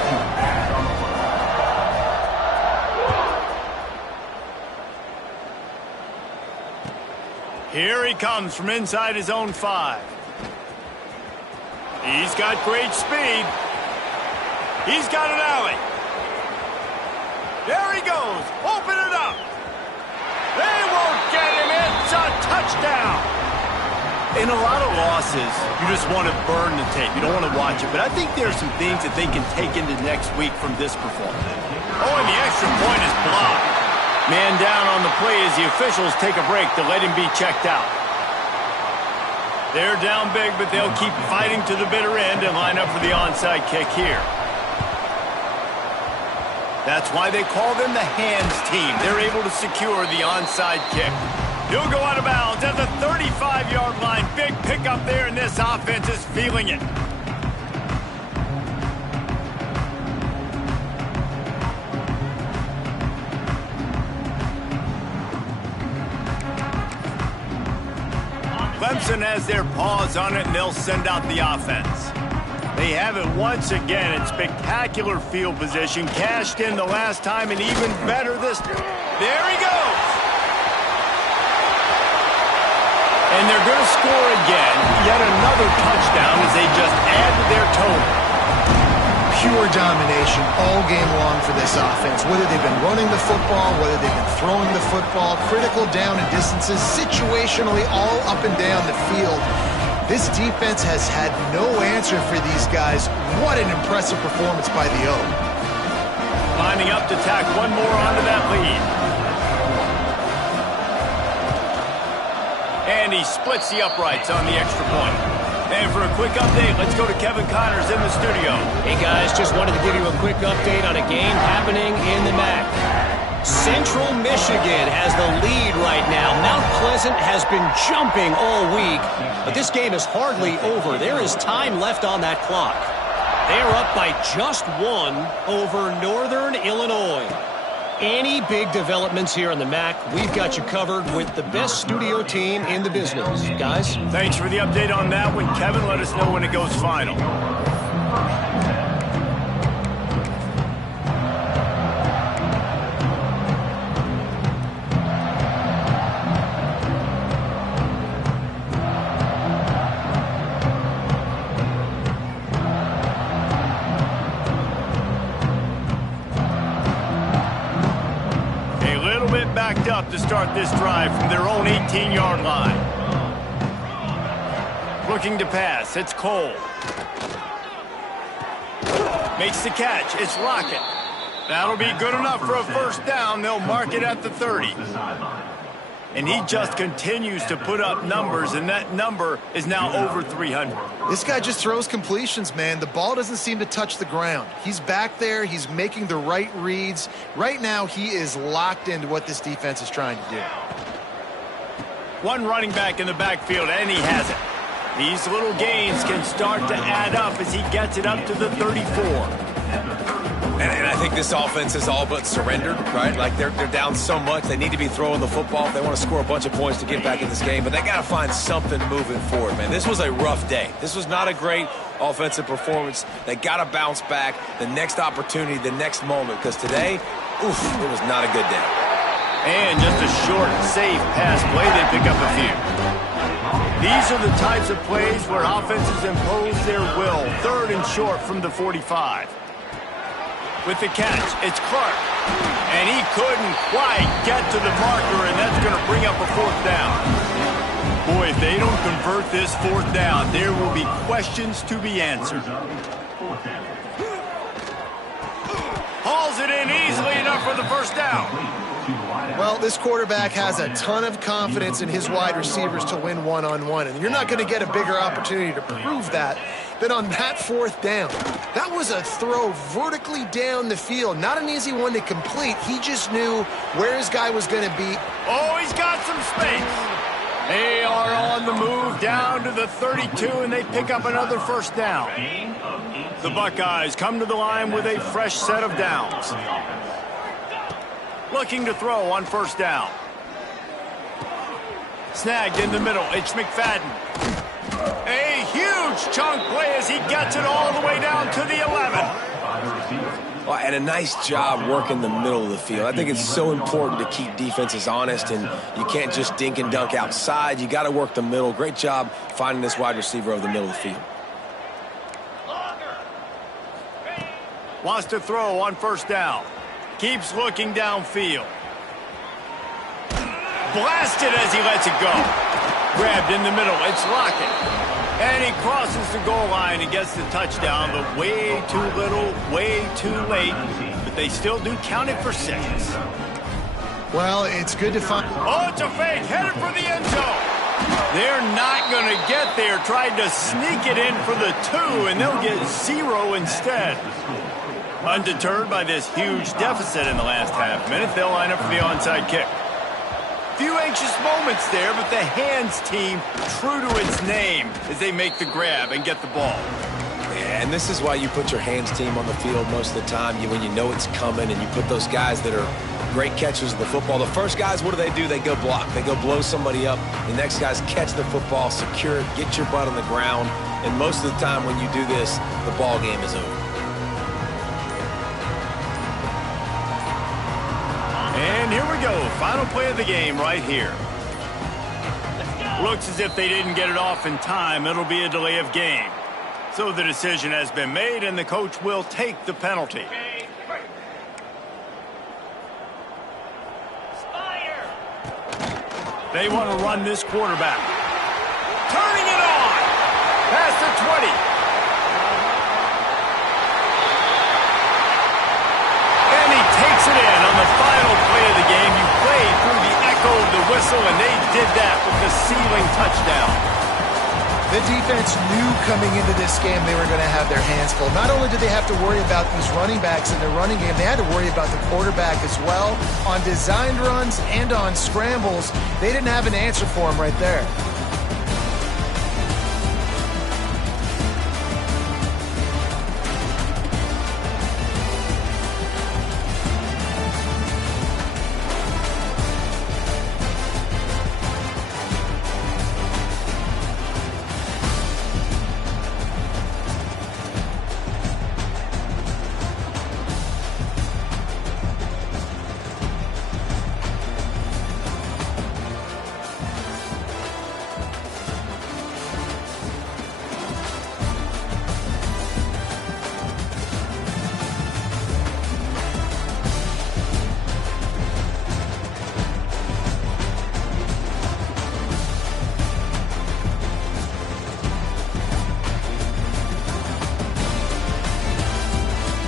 Here he comes from inside his own 5. He's got great speed. He's got an alley. There he goes. Open it up. They won't get him. It's a touchdown. In a lot of losses, you just want to burn the tape. You don't want to watch it. But I think there are some things that they can take into next week from this performance. Oh, and the extra point is blocked. Man down on the play as the officials take a break to let him be checked out. They're down big, but they'll keep fighting to the bitter end and line up for the onside kick here. That's why they call them the hands team. They're able to secure the onside kick. He'll go out of bounds at the 35-yard line. Big pickup there, and this offense is feeling it. Clemson has their paws on it, and they'll send out the offense. They have it once again in spectacular field position. Cashed in the last time, and even better this. There he goes. And they're going to score again. Yet another touchdown as they just add to their total. Pure domination all game long for this offense. Whether they've been running the football, whether they've been throwing the football, critical down and distances, situationally all up and down the field. This defense has had no answer for these guys. What an impressive performance by the O. Lining up to tack one more onto that lead. And he splits the uprights on the extra point. And for a quick update, let's go to Kevin Connors in the studio. Hey guys, just wanted to give you a quick update on a game happening in the MAC. Central Michigan has the lead right now. Mount Pleasant has been jumping all week, but this game is hardly over. There is time left on that clock. They're up by just one over Northern Illinois. Any big developments here in the MAC, we've got you covered with the best studio team in the business. Guys? Thanks for the update on that one, Kevin. Let us know when it goes final. Backed up to start this drive from their own 18-yard line. Looking to pass. It's Cole. Makes the catch. It's Lockett. That'll be good enough for a first down. They'll mark it at the 30. And he just continues to put up numbers, and that number is now over 300. This guy just throws completions, man. The ball doesn't seem to touch the ground. He's back there. He's making the right reads. Right now, he is locked into what this defense is trying to do. One running back in the backfield, and he has it. These little gains can start to add up as he gets it up to the 34. And I think this offense is all but surrendered, right? Like they're down so much, they need to be throwing the football if they want to score a bunch of points to get back in this game. But they got to find something moving forward, man. This was a rough day. This was not a great offensive performance. They got to bounce back the next opportunity, the next moment, because today, oof, it was not a good day. And just a short, safe pass play, they pick up a few. These are the types of plays where offenses impose their will. 3rd and short from the 45. With the catch, it's Clark. And he couldn't quite get to the marker, and that's going to bring up a 4th down. Boy, if they don't convert this 4th down, there will be questions to be answered. Hauls it in easily enough for the first down. Well, this quarterback has a ton of confidence in his wide receivers to win one-on-one, and you're not going to get a bigger opportunity to prove that than on that 4th down. That was a throw vertically down the field. Not an easy one to complete. He just knew where his guy was going to be. Oh, he's got some space. They are on the move down to the 32, and they pick up another first down. The Buckeyes come to the line with a fresh set of downs. Looking to throw on first down. Snagged in the middle. It's McFadden. A huge chunk play as he gets it all the way down to the 11. Well, and a nice job working the middle of the field. I think it's so important to keep defenses honest, and you can't just dink and dunk outside. You got to work the middle. Great job finding this wide receiver over the middle of the field. Wants to throw on first down. Keeps looking downfield. Blasted as he lets it go. Grabbed in the middle. It's Lockett. And he crosses the goal line and gets the touchdown, but way too little, way too late. But they still do count it for 6. Well, it's good to find... Oh, it's a fake. Headed for the end zone. They're not going to get there. Tried to sneak it in for the 2, and they'll get 0 instead. Undeterred by this huge deficit in the last half minute, they'll line up for the onside kick. Few anxious moments there, but the hands team true to its name as they make the grab and get the ball. And this is why you put your hands team on the field most of the time when you know it's coming, and you put those guys that are great catchers of the football. The first guys, what do? They go block. They go blow somebody up. The next guys catch the football, secure it, get your butt on the ground. And most of the time when you do this, the ball game is over. And here we go. Final play of the game right here. Looks as if they didn't get it off in time. It'll be a delay of game. So the decision has been made, and the coach will take the penalty. They want to run this quarterback. Turning it on. Past the 20. And he takes it in on the final play of the game. You played through the echo of the whistle, and they did that with the ceiling touchdown. The defense knew coming into this game they were going to have their hands full. Not only did they have to worry about these running backs in their running game, they had to worry about the quarterback as well. On designed runs and on scrambles, they didn't have an answer for him right there.